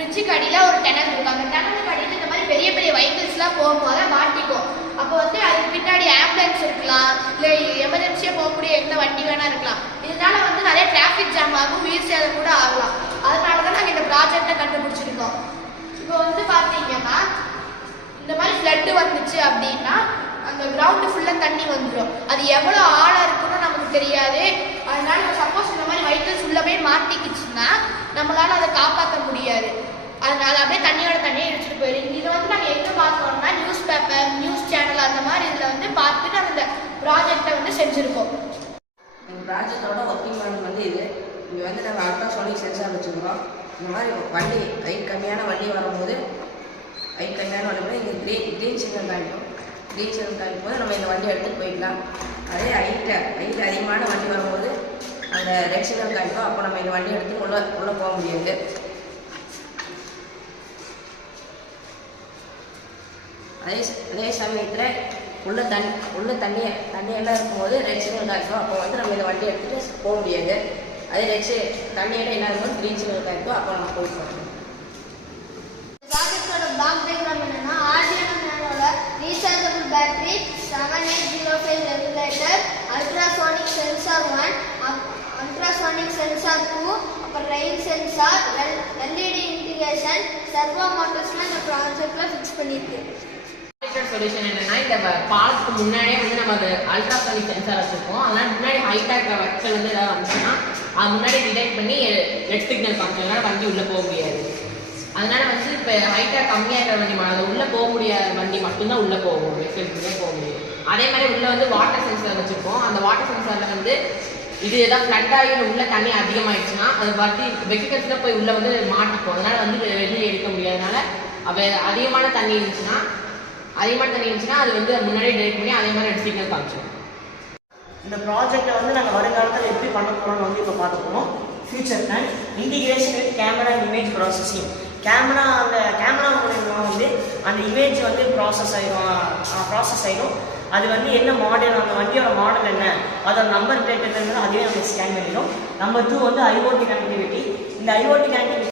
பிரிட்ஜுக்கு அடியில் ஒரு டனல் இருக்கும். அந்த டனலுக்கு அடியில் இந்த மாதிரி பெரிய பெரிய வெஹிக்கிள்ஸ்லாம் போகும்போது மாட்டிக்கும். அப்போ வந்து அதுக்கு பின்னாடி ஆம்புலன்ஸ் இருக்கலாம், இல்லை எமர்ஜென்சியாக போகக்கூடிய எந்த வண்டி வேணா இருக்கலாம். இதனால வந்து நிறைய டிராஃபிக் ஜாம் ஆகும், உயிர் சேதம் கூட ஆகலாம். அதனால தான் நாங்கள் இந்த ப்ராஜெக்டை கண்டுபிடிச்சிருக்கோம். இப்போ வந்து பார்த்தீங்கன்னா இந்த மாதிரி ஃப்ளட்டு வந்துச்சு அப்படின்னா அந்த கிரவுண்டு ஃபுல்லாக தண்ணி வந்துடும். அது எவ்வளோ ஆழம் இருக்குன்னு நமக்கு தெரியாது. அதனால சப்போஸ் இந்த மாதிரி வெஹிக்கிள்ஸ் உள்ள போய் மாட்டிக்கிச்சுன்னா நம்மளால அதை காப்பாற்ற முடியாது. அதனால அப்படியே தண்ணியோட தண்ணியை இடிச்சுட்டு போயிடும். இதை வந்து நாங்கள் எங்கே பார்த்தோம்னா நியூஸ் பேப்பர், நியூஸ் சேனல் அந்த மாதிரி இதில் வந்து பார்த்துட்டு நாங்கள் இந்த ப்ராஜெக்டை வந்து செஞ்சுருக்கோம். எங்கள் ப்ராஜெக்டோட ஒர்க்கிங் மாடல் வந்து இது. இங்கே வந்து நம்ம அல்ட்ராசோனிக் சென்சார் வச்சுக்கிறோம். இந்த மாதிரி வண்டி ஹைட் கம்மியான வண்டி வரும்போது இங்கே க்ரீன் சிக்னல் காமிக்கும். க்ரீன் சிக்னல் காமிக்கும் போது நம்ம இந்த வண்டியை எடுத்துகிட்டு போய்க்கலாம். அதே ஹைட் அதிகமான வண்டி வரும்போது அந்த ரெட் சிக்னல் காமிக்கும். அப்போ நம்ம இந்த வண்டியை எடுத்து உள்ளே போக முடியாது. அதே சமயத்தில் உள்ள தண்ணியெல்லாம் இருக்கும்போது ரெட் சிக்னல் காமிக்கும். அப்போ வந்து நம்ம இந்த வண்டியை எடுத்துகிட்டு போக முடியாது. அதே தண்ணியோட என்ன இருக்கும்போது க்ரீன் சிக்னல் காமிக்கும். அப்போ நம்ம போய்க்கலாம். Rechargeable battery, 7805 regulator, ultrasonic sensor 1, ultrasonic sensor 2, rain sensor, LED integration, servo motors இந்த ப்ராஜெக்ட்ல ஃபிக்ஸ் பண்ணிருக்கு. சொல்யூஷன் என்னன்னா இந்த பாலத்துக்கு முன்னாடியே வந்து நம்ம அந்த அல்ட்ராசோனிக் சென்சார் வச்சிருக்கோம். அதனால முன்னாடி ஹைட்டா இருக்கிற வெக்டர் வந்து ஏதாவது வந்துச்சுன்னா அது முன்னாடி டிடெக்ட் பண்ணி ரெட் சிக்னல் காமிச்சதுனால வண்டி உள்ள போக முடியாது. அதனால வந்து இப்போ ஹைட்டாக கம்மியாக இருக்கிற வண்டி அது உள்ளே போக முடியாத வண்டி மட்டும்தான் உள்ளே போகும், வெஹிக்கிள்ஸுமே போக முடியும். அதே மாதிரி உள்ளே வந்து வாட்டர் சென்சார் வச்சுருக்கோம். அந்த வாட்டர் சென்சாரில் வந்து இது ஏதாவது ஃப்ளட் ஆகி உள்ள தண்ணி அதிகமாகிடுச்சுன்னா அது வண்டி வெஹிக்கிள்ஸில் போய் உள்ளே வந்து மாட்டிக்கும். அதனால வந்து வெளியே எடுக்க முடியாதனால அதிகமான தண்ணி இருந்துச்சுன்னா அது வந்து முன்னாடியே டிரெக்ட் பண்ணி அதே மாதிரி சிக்னல் காமிச்சிடும். இந்த ப்ராஜெக்டை வந்து நாங்கள் வருங்காலத்தில் எப்படி பண்ண போகிறோம்னு வந்து இப்போ பார்க்க போகிறோம். Future plan integration with camera and image processing. அந்த கேமரா மூலமா வந்து அந்த இமேஜ் வந்து ப்ராசஸ் ஆகிடும். அது வந்து என்ன மாடல், அந்த வண்டியோட மாடல் என்ன, அதோட நம்பர் பிளேட் என்னன்னு அதுவே நம்ம ஸ்கேன் பண்ணிடும். நம்பர் 2 வந்து IoT கனெக்டிவிட்டி. இந்த IoT கனெக்டிவிட்டி